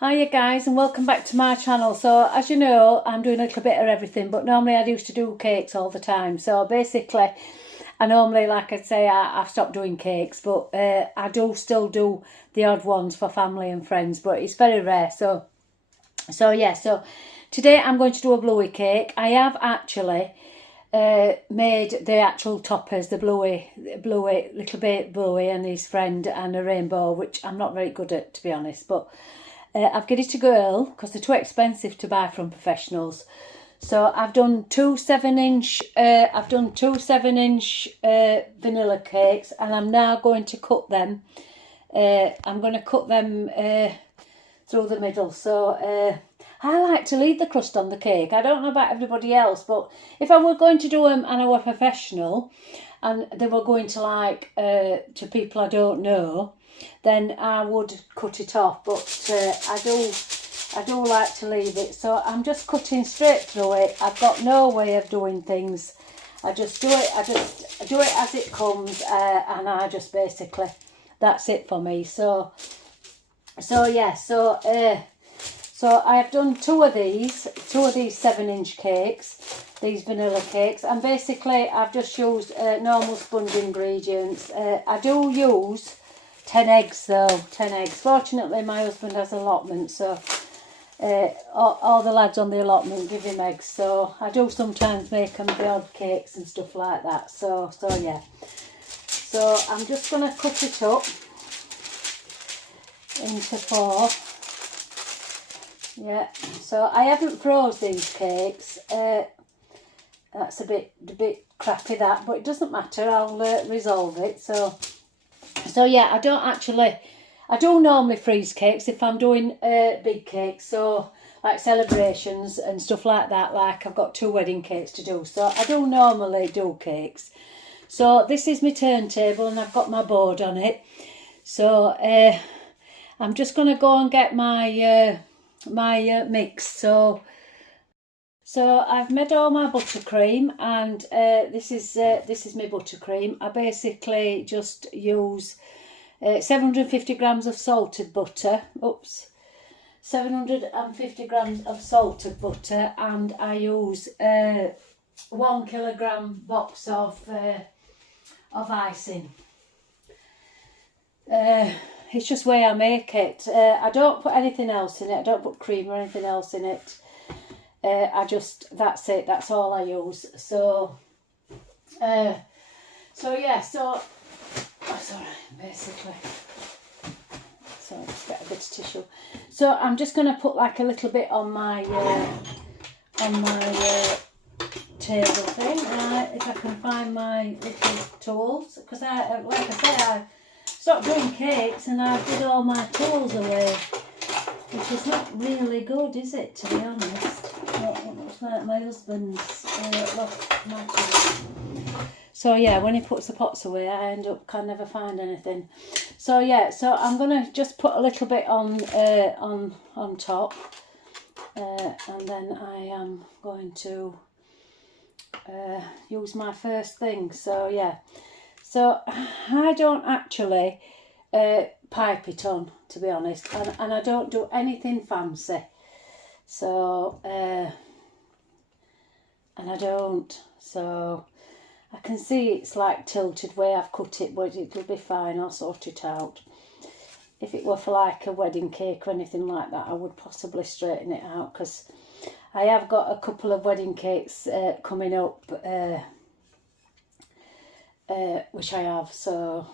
Hiya guys, and welcome back to my channel. So as you know, I'm doing a little bit of everything, but normally I used to do cakes all the time. So basically I normally, like I say, I've stopped doing cakes, but I do still do the odd ones for family and friends, but it's very rare. So today I'm going to do a Bluey cake. I have actually made the actual toppers, the Bluey, little bit Bluey and his friend and a rainbow, which I'm not very good at, to be honest, but I've given it a girl because they're too expensive to buy from professionals. So I've done two 7-inch vanilla cakes, and I'm now going to cut them. I'm going to cut them through the middle. So I like to leave the crust on the cake. I don't know about everybody else, but if I were going to do them and I were professional and they were going to to people I don't know, then I would cut it off. But I do like to leave it. So I'm just cutting straight through it. I've got no way of doing things. I just do it. I just do it as it comes, and I just basically, that's it for me. So I have done two of these 7-inch cakes, these vanilla cakes, and basically I've just used normal sponge ingredients. I do use 10 eggs though, 10 eggs. Fortunately my husband has allotment, so all the lads on the allotment give him eggs, so I do sometimes make them the odd cakes and stuff like that. So yeah. So I'm just going to cut it up into 4. Yeah, so I haven't froze these cakes. That's a bit crappy that, but it doesn't matter. I'll resolve it. So yeah, I do normally freeze cakes if I'm doing big cakes, so like celebrations and stuff like that. Like I've got 2 wedding cakes to do, so I do normally do cakes. So this is my turntable and I've got my board on it. So I'm just going to go and get my mix. So I've made all my buttercream, and this is my buttercream. I basically just use 750 grams of salted butter. 750 grams of salted butter, and I use 1 kilogram box of icing. It's just the way I make it. I don't put anything else in it. I don't put cream or anything else in it. That's it. That's all I use. So yeah. Sorry, basically. So I'll just get a bit of tissue. So I'm just going to put like a little bit on my table thing. If I can find my little tools, because like I said, I stopped doing cakes and I did all my tools away, which is not really good, is it, to be honest? It looks like my husband's lost my tools. So yeah, when he puts the pots away, I can never find anything. So yeah, so I'm gonna just put a little bit on top, and then I am going to use my first thing. So yeah. So I don't actually pipe it on, to be honest, and I don't do anything fancy. So and I don't. So I can see it's like tilted where I've cut it, but it'll be fine. I'll sort it out. If it were for like a wedding cake or anything like that, I would possibly straighten it out, because I have got a couple of wedding cakes coming up. Which I have, so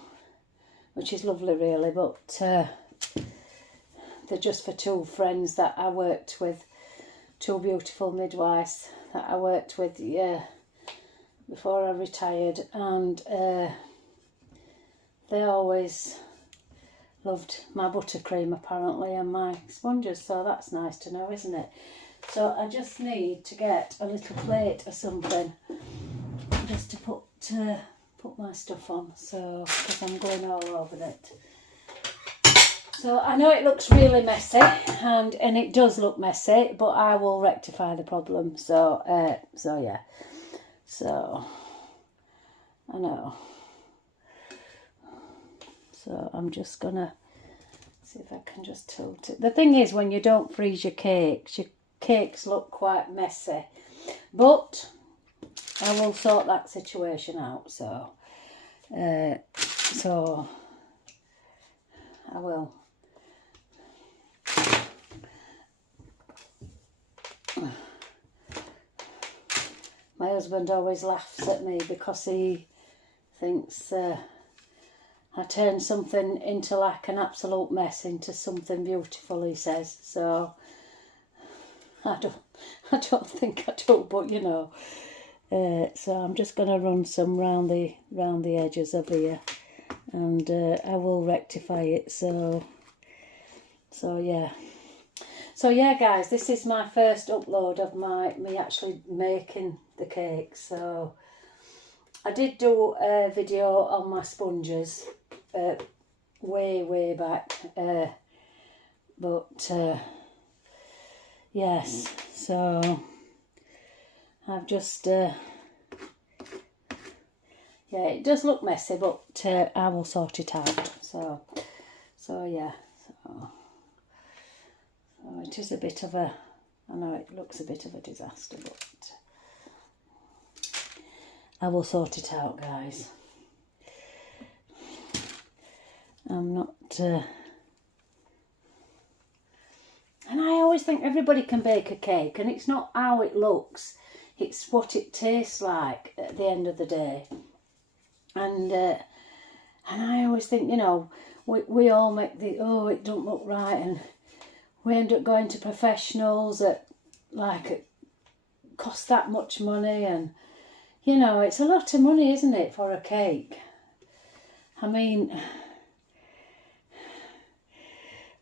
which is lovely really, but they're just for 2 friends that I worked with, 2 beautiful midwives that I worked with, yeah, before I retired, and they always loved my buttercream apparently and my sponges, so that's nice to know, isn't it? So I just need to get a little plate or something just to put my stuff on, so because I'm going all over it. So I know it looks really messy, and it does look messy, but I will rectify the problem. So yeah. So I know. So I'm just gonna See if I can just tilt it. The thing is, when you don't freeze your cakes look quite messy. But I will sort that situation out. So I will. My husband always laughs at me because he thinks I turn something into like an absolute mess into something beautiful, he says. So I don't think I do, but you know. So I'm just going to run some round the edges of here, and I will rectify it. So yeah. So yeah, guys, this is my first upload of me actually making the cake. So I did do a video on my sponges way back, but yes, so I've just yeah, it does look messy, but I will sort it out. So yeah, so it is a bit of a, I know it looks a bit of a disaster, but I will sort it out, guys. I'm not and I always think everybody can bake a cake, and it's not how it looks, it's what it tastes like at the end of the day. And I always think, you know, we all make the, oh, it don't look right, and we end up going to professionals that like it costs that much money, and you know, it's a lot of money, isn't it, for a cake? I mean,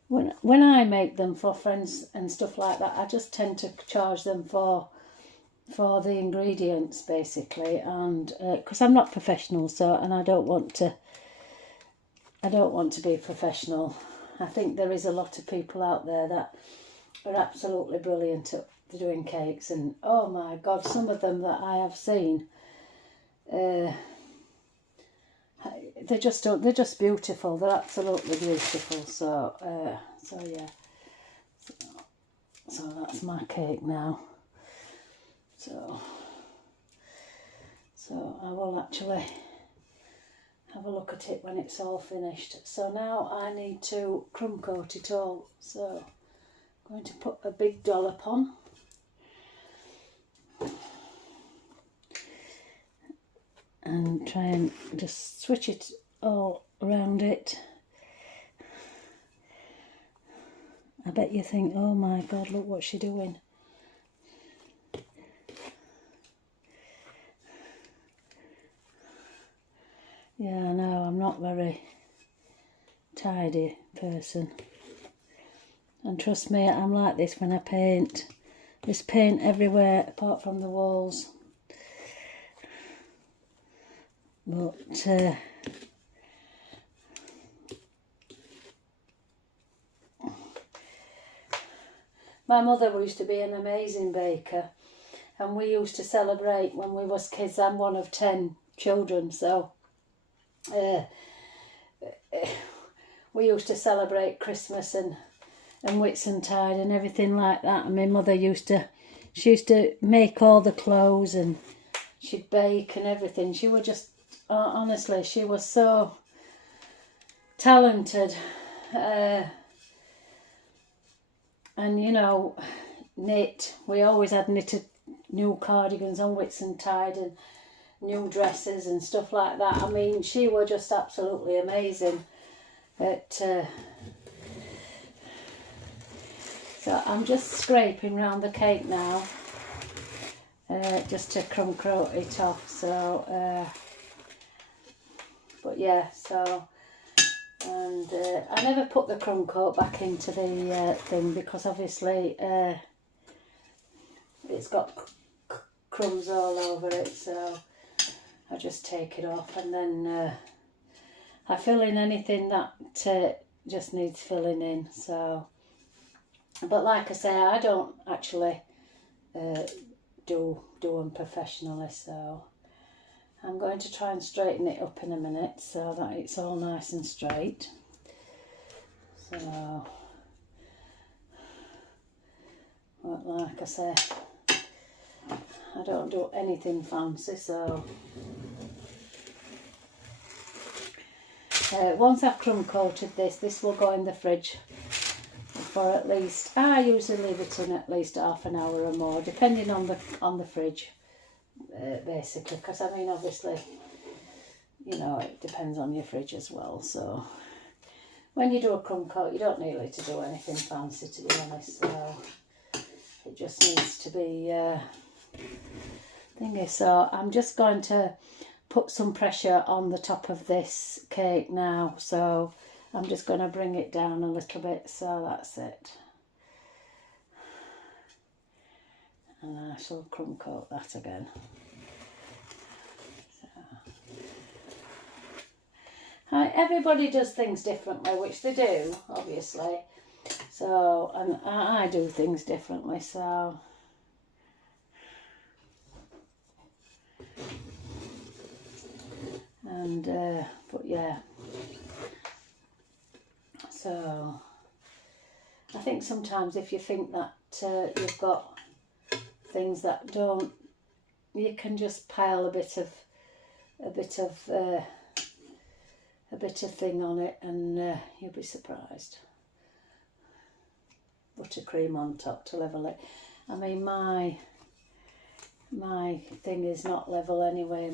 when I make them for friends and stuff like that, I just tend to charge them for the ingredients basically, and because I'm not professional, so, and I don't want to be professional. I think there is a lot of people out there that are absolutely brilliant at doing cakes, and oh my God, some of them that I have seen, they're just beautiful. They're absolutely beautiful. So yeah. So that's my cake now. So I will actually have a look at it when it's all finished. So now I need to crumb coat it all. So I'm going to put a big dollop on. And try and just switch it all around it. I bet you think, oh my God, look what she's doing. Yeah, I know, I'm not very tidy person. And trust me, I'm like this when I paint. There's paint everywhere apart from the walls. But my mother used to be an amazing baker, and we used to celebrate when we was kids. I'm one of 10 children, so we used to celebrate Christmas and Whitsuntide and everything like that. And my mother used to make all the clothes, and she'd bake and everything. She was just, honestly, she was so talented. And you know, knit. We always had knitted new cardigans on Whitsuntide and new dresses and stuff like that. I mean, she was just absolutely amazing at. So I'm just scraping round the cake now, just to crumb coat it off. So, but yeah, so. And I never put the crumb coat back into the thing because obviously it's got crumbs all over it, so I just take it off, and then I fill in anything that just needs filling in. So, but like I say, I don't actually do them professionally, so I'm going to try and straighten it up in a minute so that it's all nice and straight. So, but like I say, I don't do anything fancy, so once I've crumb coated this will go in the fridge for at least, I usually leave it in at least half an hour or more, depending on the fridge, basically, because I mean, obviously, you know, it depends on your fridge as well. So when you do a crumb coat, you don't need to do anything fancy, to be honest. So it just needs to be thingy. So I'm just going to put some pressure on the top of this cake now. So I'm just going to bring it down a little bit. So that's it. And I shall crumb coat that again. Everybody does things differently, which they do, obviously. So, and I do things differently, so. And, but yeah. So, I think sometimes if you think that you've got things that don't, you can just pile a bit of thing on it, and you'll be surprised. Buttercream on top to level it. I mean, my thing is not level anyway.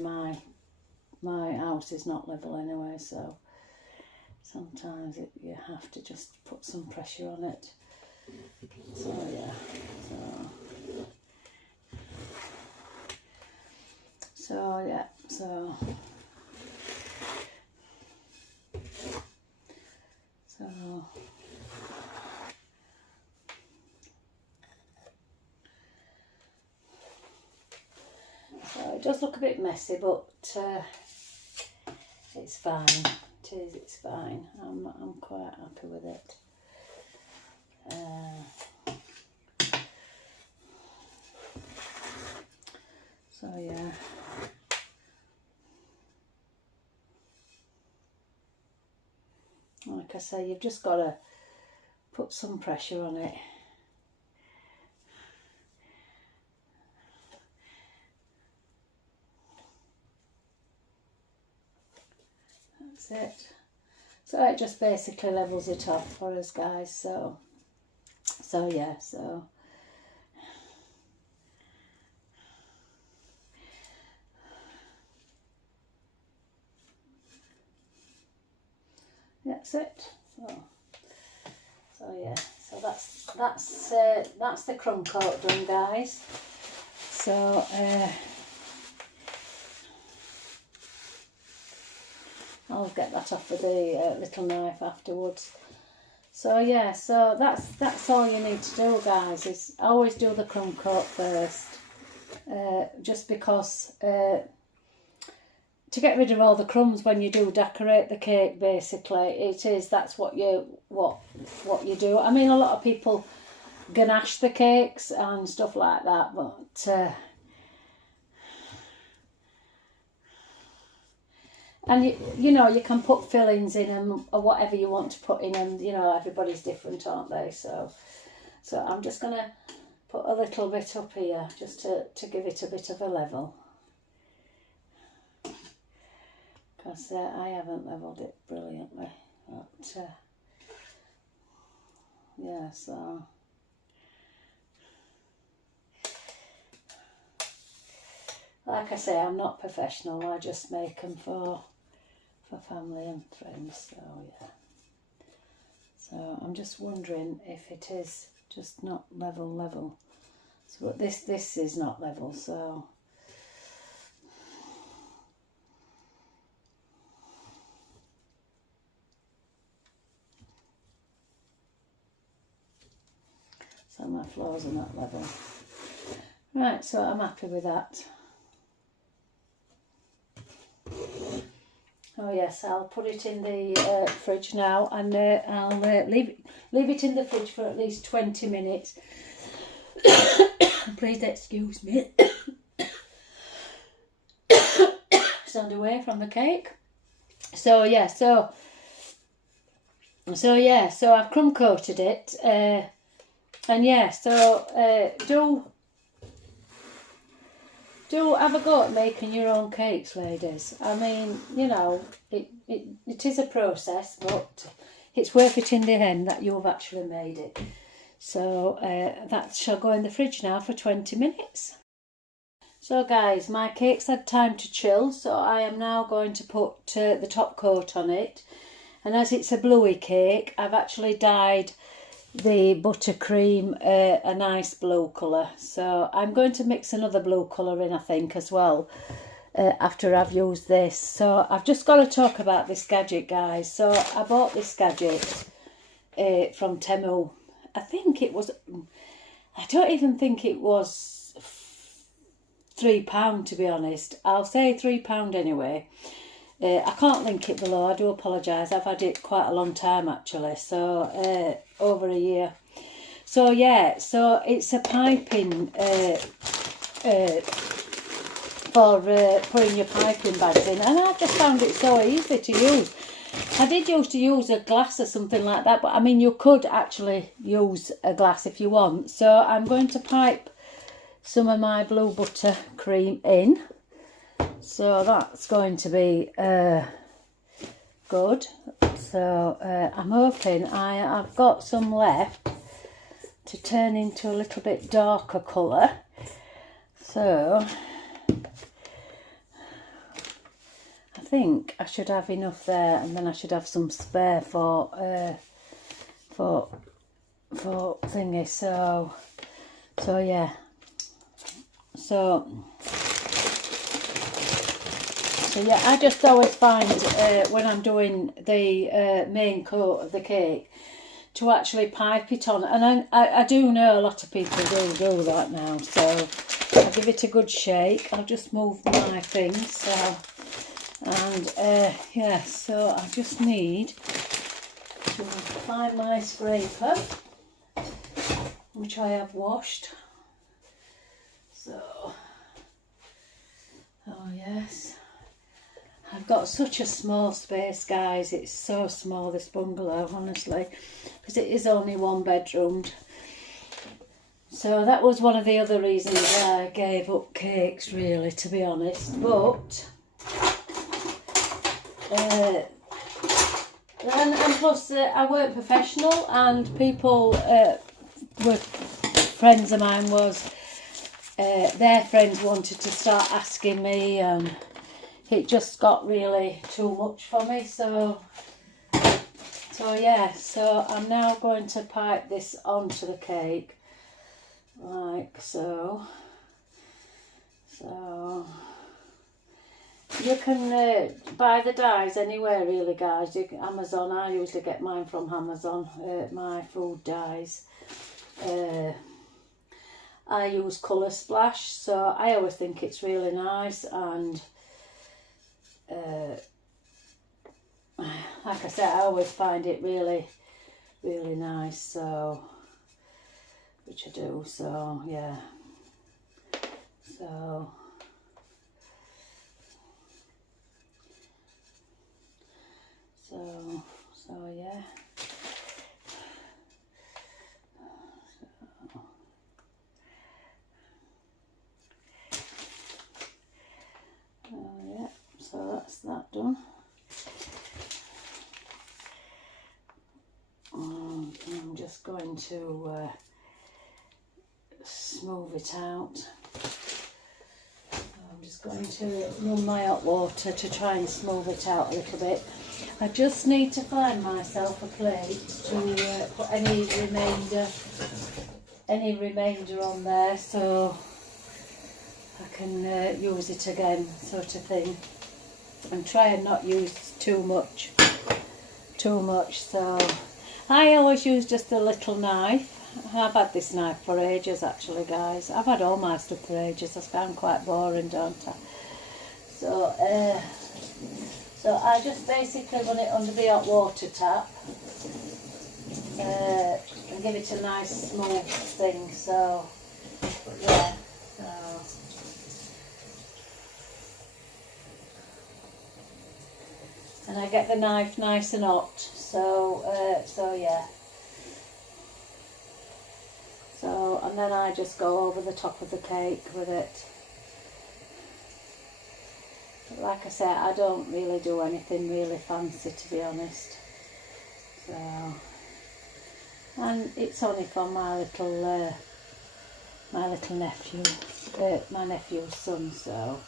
My house is not level anyway, so sometimes you have to just put some pressure on it. So yeah, so yeah, so. So it does look a bit messy, but it's fine. It's fine. I'm quite happy with it. So yeah. Like I say, you've just got to put some pressure on it. That's it. So it just basically levels it off for us, guys. So yeah, so. That's it. So yeah, so that's the crumb coat done, guys. So I'll get that off with the little knife afterwards. So yeah, so that's all you need to do, guys, is always do the crumb coat first, just because to get rid of all the crumbs when you do decorate the cake, basically, that's what you do. I mean, a lot of people ganache the cakes and stuff like that, but and you know, you can put fillings in them or whatever you want to put in them. You know, everybody's different, aren't they? So I'm just gonna put a little bit up here just to give it a bit of a level. Because I haven't levelled it brilliantly, but yeah, so like I say, I'm not professional. I just make them for family and friends. So yeah, so I'm just wondering if it is just not level. So but this is not level, so. So my floors are not level. Right, so I'm happy with that. Oh yes, I'll put it in the fridge now, and I'll leave it in the fridge for at least 20 minutes. Please excuse me. Stand away from the cake. So yeah, so So yeah, so I've crumb coated it, and yeah, so do have a go at making your own cakes, ladies. I mean, you know, it is a process, but it's worth it in the end that you've actually made it. So that shall go in the fridge now for 20 minutes. So guys, my cake's had time to chill, so I am now going to put the top coat on it. And as it's a Bluey cake, I've actually dyed the buttercream a nice blue colour. So I'm going to mix another blue colour in, I think, as well, after I've used this. So I've just got to talk about this gadget, guys. So I bought this gadget from Temu. I think it was, I don't even think it was £3, to be honest. I'll say £3 anyway. I can't link it below, I do apologise. I've had it quite a long time actually, so over a year. So yeah, so it's a piping for putting your piping bags in, and I just found it so easy to use. I did used to use a glass or something like that, but I mean you could actually use a glass if you want. So I'm going to pipe some of my blue butter cream in. So that's going to be good. So I'm hoping I've got some left to turn into a little bit darker colour. So I think I should have enough there, and then I should have some spare for thingy. So yeah. So yeah, I just always find when I'm doing the main coat of the cake to actually pipe it on, and I do know a lot of people do that now. So I'll give it a good shake. I'll just move my things. So and yeah, so I just need to find my scraper, which I have washed. So oh yes. I've got such a small space, guys. It's so small, this bungalow, honestly, because it is only one bedroomed. So that was one of the other reasons I gave up cakes, really, to be honest. But and plus I weren't professional, and people were friends of mine their friends wanted to start asking me, and it just got really too much for me. So yeah, so I'm now going to pipe this onto the cake like so. So you can buy the dyes anywhere, really, guys. Amazon, I usually get mine from Amazon, my food dyes. I use Colour Splash, so I always think it's really nice, and like I said, I always find it really, really nice, so, which I do, so yeah, so yeah. Yeah, so that's that done. I'm just going to smooth it out. I'm just going to run my hot water to try and smooth it out a little bit. I just need to find myself a plate to put any remainder on there, so I can use it again, sort of thing, and try and not use too much. So I always use just a little knife. I've had this knife for ages, actually, guys. I've had all my stuff for ages. I found quite boring, don't I? So I just basically run it under the hot water tap and give it a nice smooth thing. So yeah, and I get the knife nice and hot. So yeah. So, and then I just go over the top of the cake with it. But like I said, I don't really do anything really fancy, to be honest. So, and it's only for my little nephew, my nephew's son, so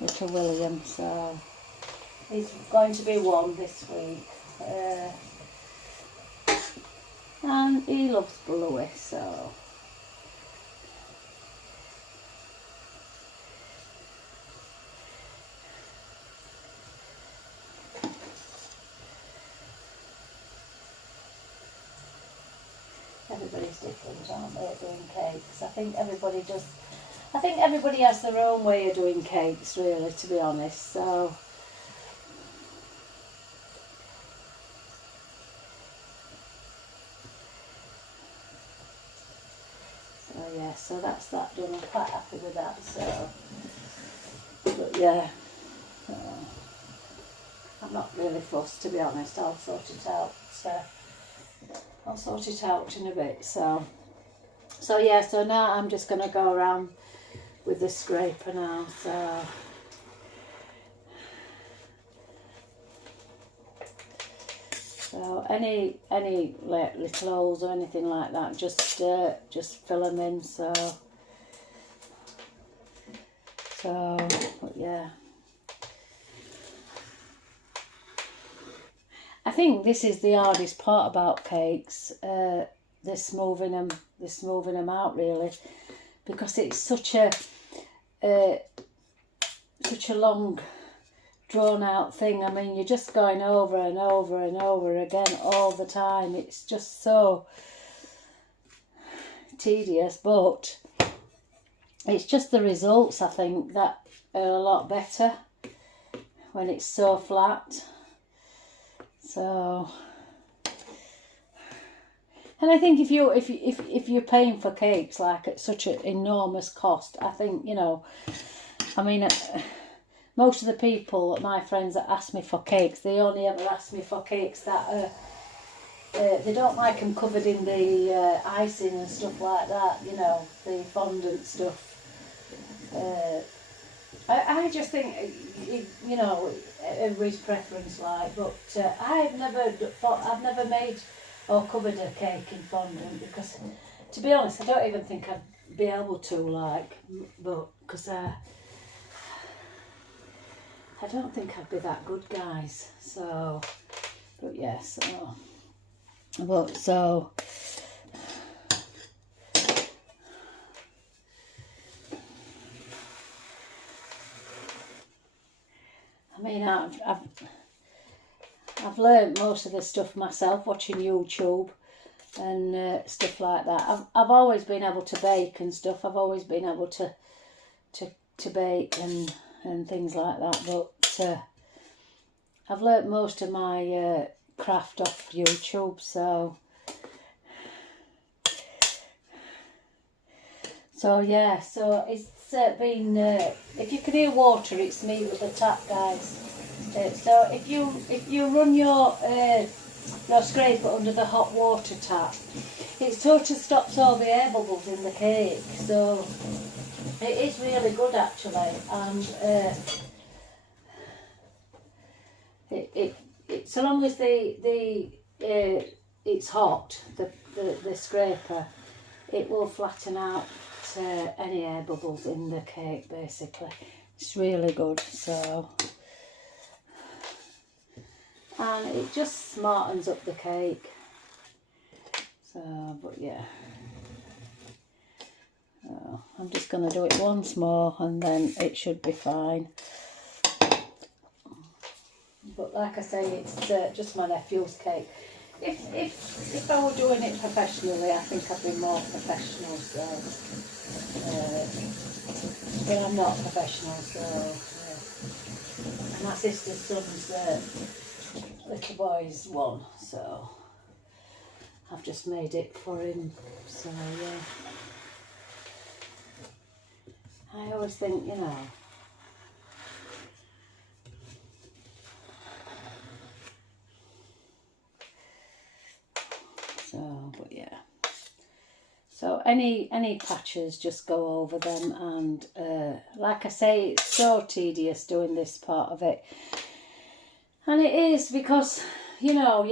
little William. So he's going to be 1 this week. And he loves Bluey, so everybody's different, aren't they, at doing cakes? I think everybody has their own way of doing cakes, really, to be honest. So yeah, so that's that done. I'm quite happy with that. So, but yeah, I'm not really fussed, to be honest. I'll sort it out. I'll sort it out in a bit. So yeah. So now I'm just gonna go around with the scraper now. So any like little holes or anything like that, just fill them in. So but yeah, I think this is the hardest part about cakes. This moving them out, really, because it's such a long, drawn out thing. I mean, you're just going over and over and over again all the time. It's just so tedious, but it's just the results, I think, that are a lot better when it's so flat. So, and I think if you're paying for cakes like at such an enormous cost, I think, you know, I mean, most of the people, my friends that ask me for cakes, they only ever ask me for cakes that are, they don't like them covered in the icing and stuff like that, you know, the fondant stuff. I just think, you know, everybody's preference, like, but I've never made or covered a cake in fondant, because, to be honest, I don't even think I'd be able to, like, but, because I don't think I'd be that good, guys. So, but yeah, so, but so, I mean, I've learned most of this stuff myself, watching YouTube and stuff like that. I've always been able to bake and stuff. I've always been able to bake and things like that. But I've learnt most of my craft off YouTube. So yeah. So it's been. If you can hear water, it's me with the tap, guys. So if you run your scraper under the hot water tap, it sort of stops all the air bubbles in the cake. So it is really good, actually, and it so long as it's hot, the scraper, it will flatten out any air bubbles in the cake. Basically, it's really good. So. And it just smartens up the cake. So, but yeah. So I'm just going to do it once more and then it should be fine. But like I say, it's just my nephew's cake. If I were doing it professionally, I think I'd be more professional. So, but I'm not professional. So, yeah. And my sister's son's little boy's 1, so I've just made it for him. So yeah, I always think, you know, but yeah. So any patches, just go over them, and like I say, it's so tedious doing this part of it. And it is because, you know,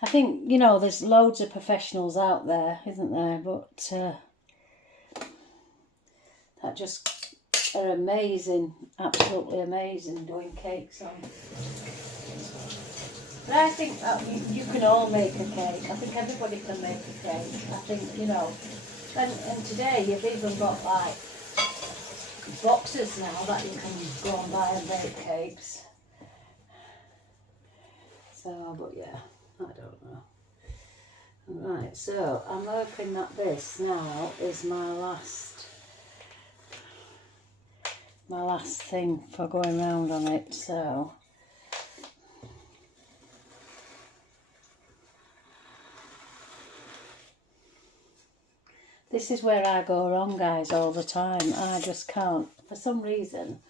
I think, you know, there's loads of professionals out there, isn't there? But that just are amazing, absolutely amazing doing cakes on. But I think that you can all make a cake. I think everybody can make a cake. I think, you know, and today you've even got like boxes now that you can go and buy and bake cakes. So, but yeah, I don't know. Right, so I'm hoping that this now is my last thing for going round on it. So this is where I go wrong, guys, all the time. I just can't, for some reason.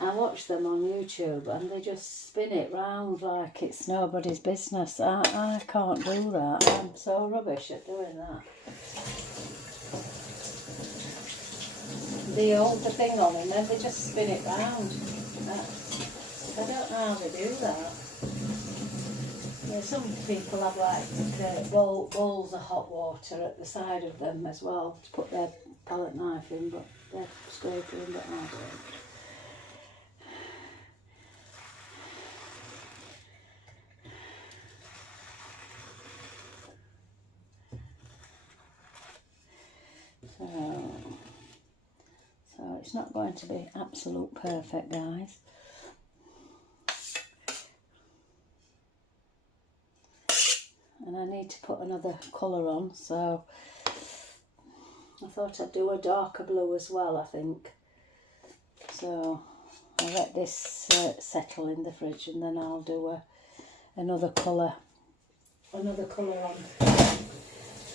I watch them on YouTube and they just spin it round like it's nobody's business. I can't do that. I'm so rubbish at doing that. They hold the thing on and then they just spin it round. I don't know how they do that. Yeah, some people have like bowls of hot water at the side of them as well to put their palette knife in, but they're scraping, but I don't. So it's not going to be absolute perfect, guys. And I need to put another colour on, so I thought I'd do a darker blue as well, I think. So I'll let this settle in the fridge and then I'll do another colour on.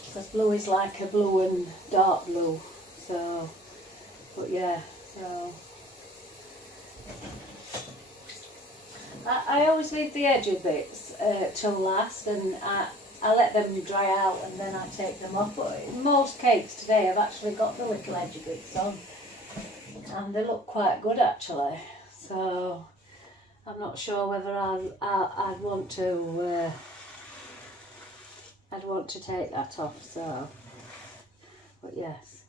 Because blue is like a blue and dark blue, so, but yeah, so. I always leave the edgy bits till last, and I let them dry out and then I take them off. But in most cakes today I've actually got the little edgy bits on and they look quite good actually. So I'm not sure whether I'd want to take that off, so, but yes.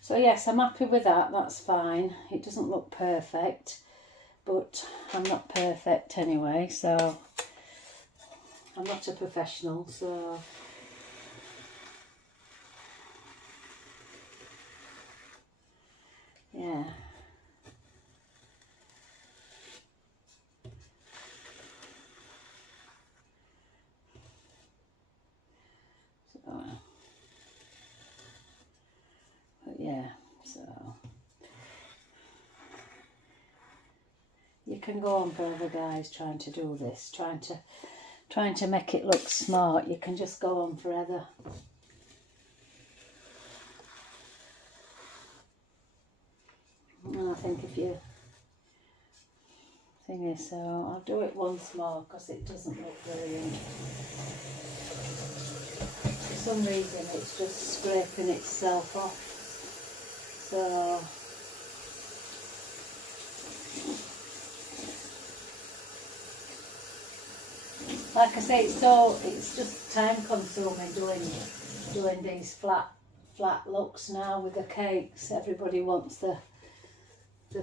So yes, I'm happy with that, that's fine. It doesn't look perfect, but I'm not perfect anyway, so I'm not a professional, so yeah. But yeah, so you can go on forever, guys, trying to do this, trying to make it look smart. You can just go on forever. And I think if you thingy, so I'll do it once more because it doesn't look brilliant. For some reason it's just scraping itself off, so like I say, it's just time consuming doing these flat looks now with the cakes. Everybody wants the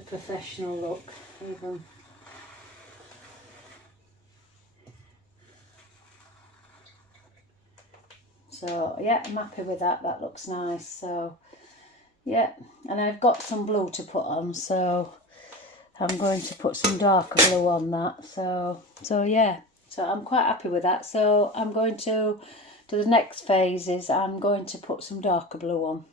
professional look, even. So yeah, I'm happy with that. That looks nice. So yeah, and I've got some blue to put on, so I'm going to put some darker blue on that. So yeah, so I'm quite happy with that. So I'm going to do the next phase is I'm going to put some darker blue on.